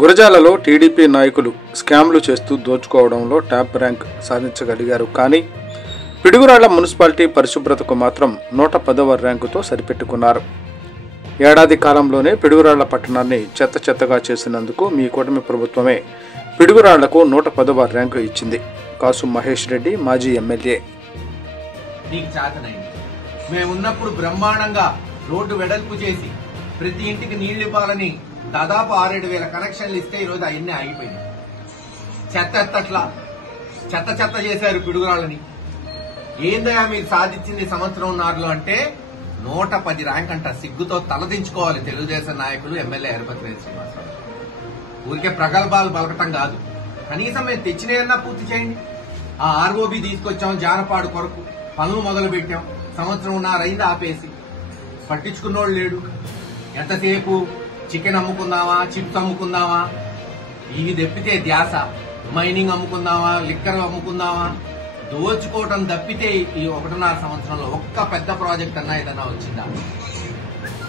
గురజాలలో TDP నాయకులు స్కామ్లు చేస్తూ దోచుకోవడంలో టాప్ ర్యాంక్ సాధించగలిగారు. కానీ పిడుగురాళ్ల మున్సిపాలిటీ పరిశుభ్రతకు మాత్రం 110వ ర్యాంకుతో సరిపెట్టుకున్నారు. ఏడాది కాలంలోనే పిడుగురాళ్ల పట్టణాన్ని చెత్తగా చేసినందుకు మీ కూటమి ప్రభుత్వమే పిడుగురాళ్లకు 110వ ర్యాంకు ఇచ్చింది. కాసు మహేష్ రెడ్డి మాజీ ఎమ్మెల్యే. మేమున్నప్పుడు బ్రహ్మాండంగా రోడ్డు వెడల్పు చేసి ప్రతి ఇంటికి నీళ్లు ఇవ్వాలని దాదాపు 6-7 కనెక్షన్లు ఇస్తే ఈరోజు అవన్నీ ఆగిపోయినాయి. చెత్త చేశారు పిడుగురాళ్ళని. ఏందయ్యా మీరు సాధించింది సంవత్సరంన్నరలో అంటే 110 ర్యాంక్ అంట. సిగ్గుతో తలదించుకోవాలి తెలుగుదేశం నాయకులు, ఎమ్మెల్యే ఎరపతినేని శ్రీనివాసరావు. ఊరికే ప్రగల్భాలు పలకటం కాదు, కనీసం మేము తెచ్చినయన్నా పూర్తి చేయండి. ఆ ఆర్ఓబి తీసుకొచ్చాం, జానపాడు కొరకు పనులు మొదలు పెట్టాం. సంవత్సరంన్నర అయింది ఆపేసి. పట్టించుకున్నోళ్ళు లేడు. ఎంతసేపు చికెన్ అమ్ముకుందామా, చిప్స్ అమ్ముకుందామా, ఇవి తెప్పితే ధ్యాస. మైనింగ్ అమ్ముకుందామా, లిక్కర్ అమ్ముకుందామా, దోచుకోవటం తప్పితే ఈ 1.5 సంవత్సరంలో ఒక్క పెద్ద ప్రాజెక్ట్ అన్నా ఏదన్నా వచ్చిందా?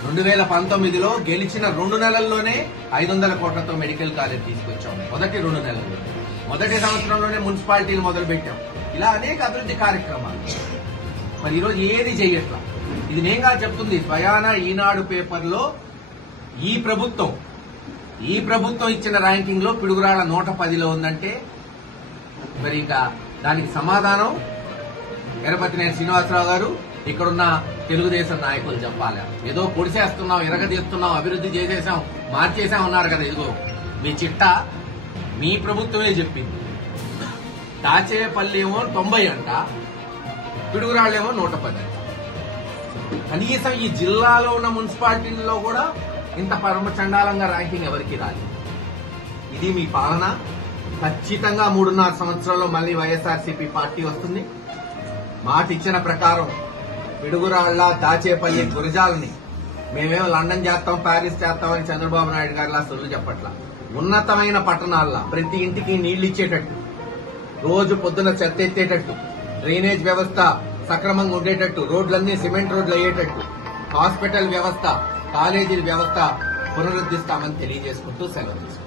2019లో గెలిచిన 2 నెలల్లోనే 500 కోట్లతో మెడికల్ కాలేజ్ తీసుకొచ్చాం. మొదటి 2 నెలల్లో, మొదటి సంవత్సరంలోనే మున్సిపాలిటీలు మొదలు పెట్టాం. ఇలా అనేక అభివృద్ధి కార్యక్రమాలు. మరి ఈరోజు ఏది చేయట్లా. ఇది నేనుగా చెప్తుంది. స్వయాన ఈనాడు పేపర్లో ఈ ప్రభుత్వం ఇచ్చిన ర్యాంకింగ్ లో పిడుగురాళ్ల 110లో ఉందంటే మరి ఇంకా దానికి సమాధానం ఎరపతినేని శ్రీనివాసరావు గారు, ఇక్కడున్న తెలుగుదేశం నాయకులు చెప్పాలి. ఏదో పొడిసేస్తున్నాం, ఎరగదీస్తున్నాం, అభివృద్ధి చేసేసాం, మార్చేసాం ఉన్నారు కదా. ఇదిగో మీ చిట్టా మీ ప్రభుత్వమే చెప్పింది. దాచేపల్లి ఏమో 90 అంట, పిడుగురాళ్ళేమో 110 అంట. కనీసం ఈ జిల్లాలో ఉన్న మున్సిపాలిటీల్లో కూడా ఇంత పరమ చండాలంగా ర్యాంకింగ్ ఎవరికి రాలేదు. ఇది మీ పాలన. ఖచ్చితంగా 3.5 సంవత్సరాల్లో మళ్లీ వైఎస్ఆర్సీపీ పార్టీ వస్తుంది. మాట ఇచ్చిన ప్రకారం పిడుగురాళ్ల, దాచేపల్లి, గురజాలని మేమేమో లండన్ చేస్తాం, ప్యారిస్ చేస్తామని చంద్రబాబు నాయుడు గారిలా సొల్లు చెప్పట్లా. ఉన్నతమైన పట్టణాల్లో ప్రతి ఇంటికి నీళ్లు ఇచ్చేటట్టు, రోజు పొద్దున చెత్త ఎత్తేటట్టు, డ్రైనేజ్ వ్యవస్థ సక్రమంగా ఉండేటట్టు, రోడ్లన్నీ సిమెంట్ రోడ్లు అయ్యేటట్టు, హాస్పిటల్ వ్యవస్థ, కాలేజీల వ్యవస్థ పునరుద్ధరిస్తామని తెలియజేసుకుంటూ సెలవు తీసుకుంటాం.